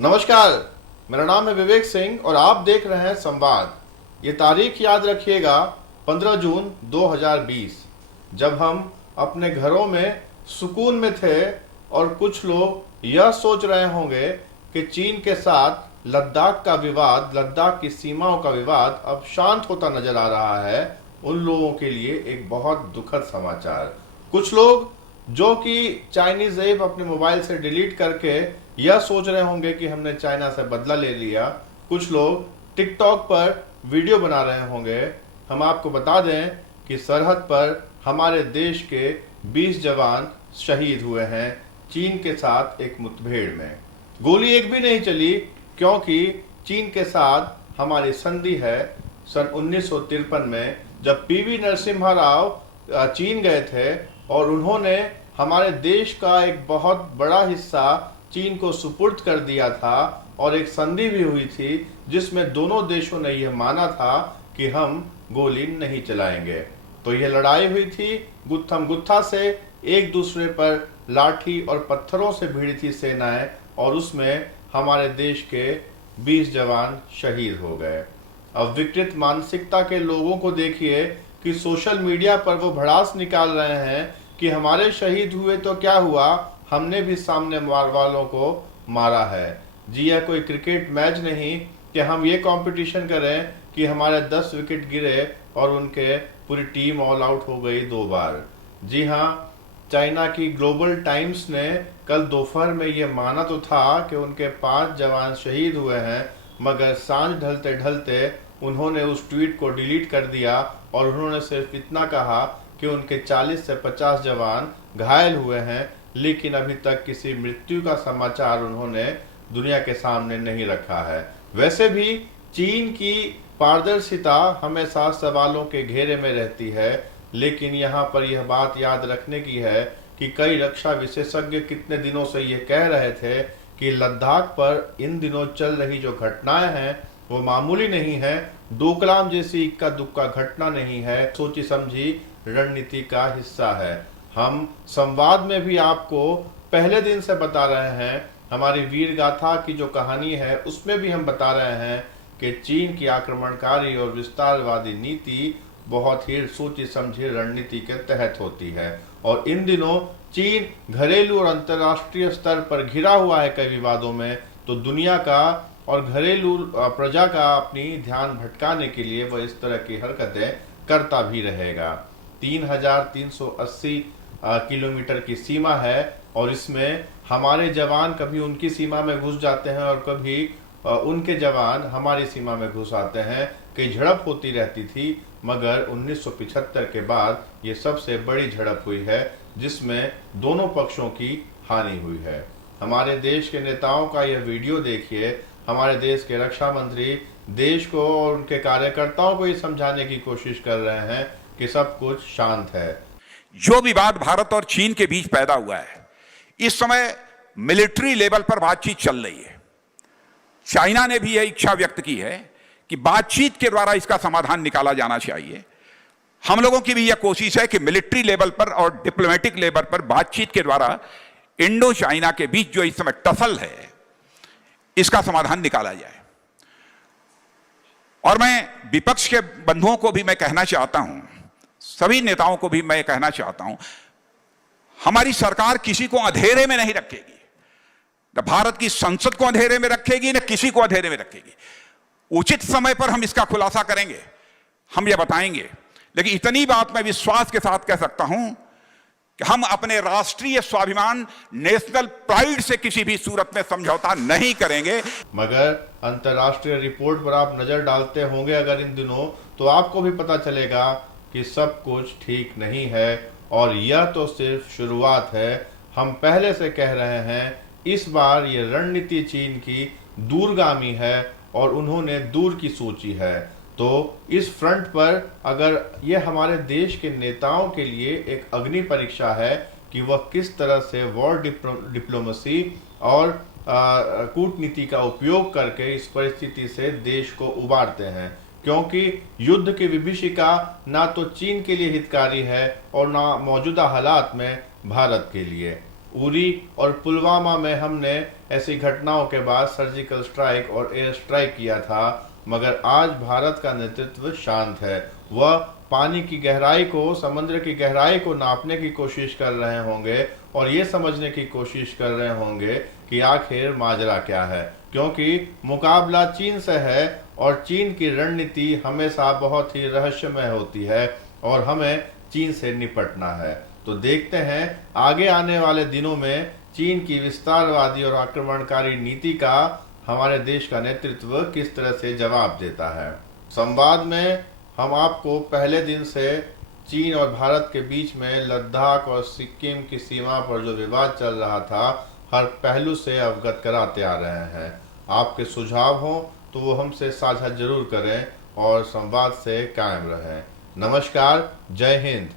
नमस्कार, मेरा नाम है विवेक सिंह और आप देख रहे हैं संवाद। ये तारीख याद रखिएगा 15 जून 2020, जब हम अपने घरों में सुकून में थे और कुछ लोग यह सोच रहे होंगे कि चीन के साथ लद्दाख का विवाद, लद्दाख की सीमाओं का विवाद अब शांत होता नजर आ रहा है। उन लोगों के लिए एक बहुत दुखद समाचार। कुछ लोग जो कि चाइनीज ऐप अपने मोबाइल से डिलीट करके यह सोच रहे होंगे कि हमने चाइना से बदला ले लिया। कुछ लोग टिकटॉक पर वीडियो बना रहे होंगे। हम आपको बता दें कि सरहद पर हमारे देश के 20 जवान शहीद हुए हैं चीन के साथ एक मुठभेड़ में। गोली एक भी नहीं चली, क्योंकि चीन के साथ हमारी संधि है सन 1953 में, जब पीवी नरसिम्हा राव चीन गए थे और उन्होंने हमारे देश का एक बहुत बड़ा हिस्सा चीन को सुपुर्द कर दिया था और एक संधि भी हुई थी जिसमें दोनों देशों ने यह माना था कि हम गोली नहीं चलाएंगे। तो यह लड़ाई हुई थी गुत्थम गुत्था से, एक दूसरे पर लाठी और पत्थरों से भिड़ी थी सेनाएं, और उसमें हमारे देश के 20 जवान शहीद हो गए। अब विकृत मानसिकता के लोगों को देखिए कि सोशल मीडिया पर वो भड़ास निकाल रहे हैं कि हमारे शहीद हुए तो क्या हुआ, हमने भी सामने वालों को मारा है। जी, यह कोई क्रिकेट मैच नहीं कि हम ये कंपटीशन करें कि हमारे 10 विकेट गिरे और उनके पूरी टीम ऑल आउट हो गई 2 बार। जी हाँ, चाइना की ग्लोबल टाइम्स ने कल दोपहर में ये माना तो था कि उनके 5 जवान शहीद हुए हैं, मगर सांझ ढलते ढलते उन्होंने उस ट्वीट को डिलीट कर दिया और उन्होंने सिर्फ इतना कहा कि उनके 40 से 50 जवान घायल हुए हैं, लेकिन अभी तक किसी मृत्यु का समाचार उन्होंने दुनिया के सामने नहीं रखा है। वैसे भी चीन की पारदर्शिता हमेशा सवालों के घेरे में रहती है, लेकिन यहाँ पर यह बात याद रखने की है कि कई रक्षा विशेषज्ञ कितने दिनों से ये कह रहे थे कि लद्दाख पर इन दिनों चल रही जो घटनाएं हैं वो मामूली नहीं है, डोकलाम जैसी इक्का दुक्का घटना नहीं है, सोची समझी रणनीति का हिस्सा है। हम संवाद में भी आपको पहले दिन से बता रहे हैं, हमारी वीर गाथा की जो कहानी है उसमें भी हम बता रहे हैं कि चीन की आक्रमणकारी और विस्तारवादी नीति बहुत ही सोची समझी रणनीति के तहत होती है। और इन दिनों चीन घरेलू और अंतर्राष्ट्रीय स्तर पर घिरा हुआ है कई विवादों में, तो दुनिया का और घरेलू प्रजा का अपनी ध्यान भटकाने के लिए वह इस तरह की हरकतें करता भी रहेगा। 3380 किलोमीटर की सीमा है और इसमें हमारे जवान कभी उनकी सीमा में घुस जाते हैं और कभी उनके जवान हमारी सीमा में घुस आते हैं। कई झड़प होती रहती थी, मगर 1975 के बाद ये सबसे बड़ी झड़प हुई है जिसमें दोनों पक्षों की हानि हुई है। हमारे देश के नेताओं का यह वीडियो देखिए। हमारे देश के रक्षा मंत्री देश को और उनके कार्यकर्ताओं को ये समझाने की कोशिश कर रहे हैं कि सब कुछ शांत है। जो विवाद भारत और चीन के बीच पैदा हुआ है, इस समय मिलिट्री लेवल पर बातचीत चल रही है। चाइना ने भी यह इच्छा व्यक्त की है कि बातचीत के द्वारा इसका समाधान निकाला जाना चाहिए। हम लोगों की भी यह कोशिश है कि मिलिट्री लेवल पर और डिप्लोमेटिक लेवल पर बातचीत के द्वारा इंडो चाइना के बीच जो इस समय टसल है, इसका समाधान निकाला जाए। और मैं विपक्ष के बंधुओं को भी मैं कहना चाहता हूं, सभी नेताओं को भी मैं कहना चाहता हूं, हमारी सरकार किसी को अंधेरे में नहीं रखेगी, न भारत की संसद को अंधेरे में रखेगी, न किसी को अंधेरे में रखेगी। उचित समय पर हम इसका खुलासा करेंगे, हम यह बताएंगे। लेकिन इतनी बात मैं विश्वास के साथ कह सकता हूं कि हम अपने राष्ट्रीय स्वाभिमान, नेशनल प्राइड से किसी भी सूरत में समझौता नहीं करेंगे। मगर अंतर्राष्ट्रीय रिपोर्ट पर आप नजर डालते होंगे अगर इन दिनों, तो आपको भी पता चलेगा कि सब कुछ ठीक नहीं है और यह तो सिर्फ शुरुआत है। हम पहले से कह रहे हैं, इस बार ये रणनीति चीन की दूरगामी है और उन्होंने दूर की सोची है। तो इस फ्रंट पर अगर ये हमारे देश के नेताओं के लिए एक अग्नि परीक्षा है कि वह किस तरह से वॉर डिप्लोमेसी और कूटनीति का उपयोग करके इस परिस्थिति से देश को उबारते हैं, क्योंकि युद्ध की विभीषिका ना तो चीन के लिए हितकारी है और ना मौजूदा हालात में भारत के लिए। उरी और पुलवामा में हमने ऐसी घटनाओं के बाद सर्जिकल स्ट्राइक और एयर स्ट्राइक किया था, मगर आज भारत का नेतृत्व शांत है। वह पानी की गहराई को, समुद्र की गहराई को नापने की कोशिश कर रहे होंगे और ये समझने की कोशिश कर रहे होंगे कि आखिर माजरा क्या है, क्योंकि मुकाबला चीन से है और चीन की रणनीति हमेशा बहुत ही रहस्यमय होती है और हमें चीन से निपटना है। तो देखते हैं आगे आने वाले दिनों में चीन की विस्तारवादी और आक्रमणकारी नीति का हमारे देश का नेतृत्व किस तरह से जवाब देता है। संवाद में हम आपको पहले दिन से चीन और भारत के बीच में लद्दाख और सिक्किम की सीमा पर जो विवाद चल रहा था, हर पहलू से अवगत कराते आ रहे हैं। आपके सुझाव हों तो वो हमसे साझा जरूर करें और संवाद से कायम रहें। नमस्कार, जय हिंद।